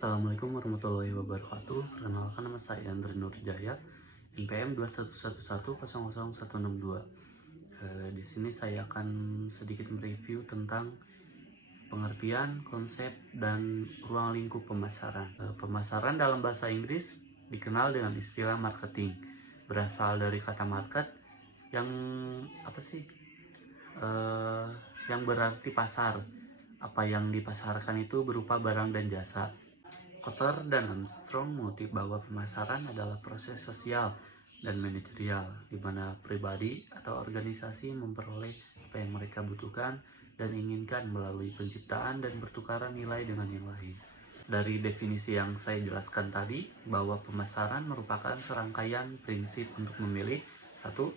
Assalamualaikum warahmatullahi wabarakatuh. Perkenalkan, nama saya Andre Nurjaya, NPM 211100162. Di sini saya akan sedikit mereview tentang pengertian, konsep, dan ruang lingkup pemasaran. Pemasaran dalam bahasa Inggris dikenal dengan istilah marketing, berasal dari kata market yang apa sih? Yang berarti pasar. Apa yang dipasarkan itu berupa barang dan jasa. Kotter dan Armstrong mengutip bahwa pemasaran adalah proses sosial dan manajerial di mana pribadi atau organisasi memperoleh apa yang mereka butuhkan dan inginkan melalui penciptaan dan pertukaran nilai dengan yang lain. Dari definisi yang saya jelaskan tadi, bahwa pemasaran merupakan serangkaian prinsip untuk memilih. Satu,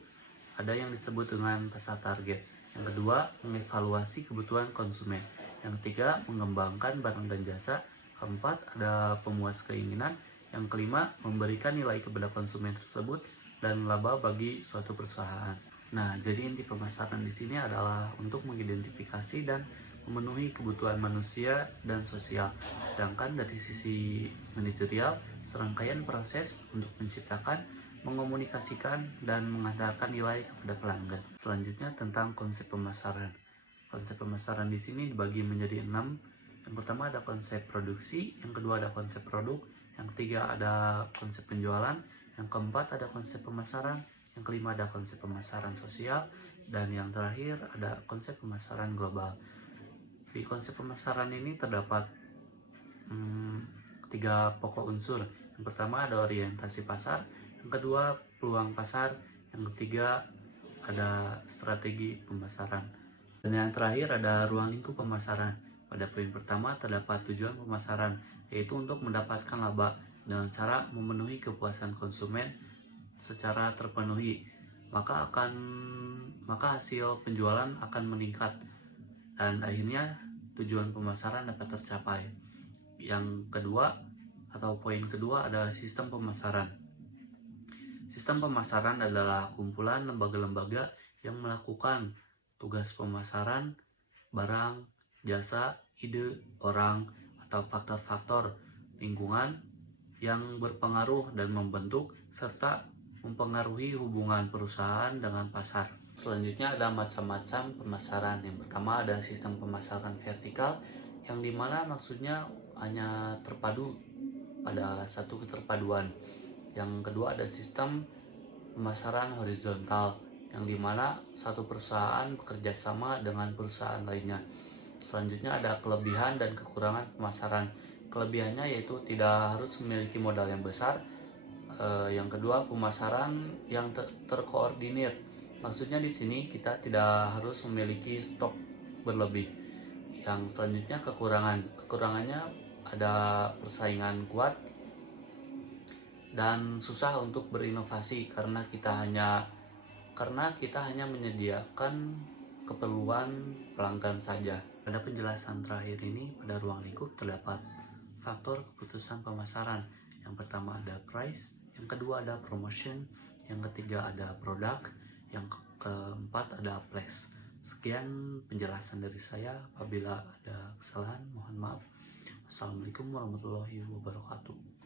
ada yang disebut dengan pasar target. Yang kedua, mengevaluasi kebutuhan konsumen. Yang ketiga, mengembangkan barang dan jasa. Keempat, ada pemuas keinginan. Yang kelima, memberikan nilai kepada konsumen tersebut dan laba bagi suatu perusahaan. Nah, jadi inti pemasaran di sini adalah untuk mengidentifikasi dan memenuhi kebutuhan manusia dan sosial. Sedangkan dari sisi manajerial, serangkaian proses untuk menciptakan, mengomunikasikan, dan mengantarkan nilai kepada pelanggan. Selanjutnya tentang konsep pemasaran. Konsep pemasaran di sini dibagi menjadi 6. Yang pertama ada konsep produksi, yang kedua ada konsep produk, yang ketiga ada konsep penjualan, yang keempat ada konsep pemasaran, yang kelima ada konsep pemasaran sosial, dan yang terakhir ada konsep pemasaran global. Di konsep pemasaran ini terdapat 3 pokok unsur. Yang pertama ada orientasi pasar, yang kedua peluang pasar, yang ketiga ada strategi pemasaran, dan yang terakhir ada ruang lingkup pemasaran. Pada poin pertama terdapat tujuan pemasaran, yaitu untuk mendapatkan laba dengan cara memenuhi kepuasan konsumen secara terpenuhi, maka hasil penjualan akan meningkat dan akhirnya tujuan pemasaran dapat tercapai. Yang kedua atau poin kedua adalah sistem pemasaran. Sistem pemasaran adalah kumpulan lembaga-lembaga yang melakukan tugas pemasaran barang, jasa, ide, orang, atau faktor-faktor lingkungan yang berpengaruh dan membentuk serta mempengaruhi hubungan perusahaan dengan pasar. Selanjutnya ada macam-macam pemasaran. Yang pertama ada sistem pemasaran vertikal, yang dimana maksudnya hanya terpadu pada satu keterpaduan. Yang kedua ada sistem pemasaran horizontal, yang dimana satu perusahaan bekerja sama dengan perusahaan lainnya. Selanjutnya ada kelebihan dan kekurangan pemasaran. Kelebihannya yaitu tidak harus memiliki modal yang besar. Yang kedua, pemasaran yang terkoordinir. Maksudnya di sini kita tidak harus memiliki stok berlebih. Yang selanjutnya kekurangannya ada persaingan kuat dan susah untuk berinovasi karena kita hanya menyediakan keperluan pelanggan saja. Pada penjelasan terakhir ini, pada ruang lingkup terdapat faktor keputusan pemasaran. Yang pertama ada price, yang kedua ada promotion, yang ketiga ada product, yang keempat ada place. Sekian penjelasan dari saya. Apabila ada kesalahan, mohon maaf. Assalamualaikum warahmatullahi wabarakatuh.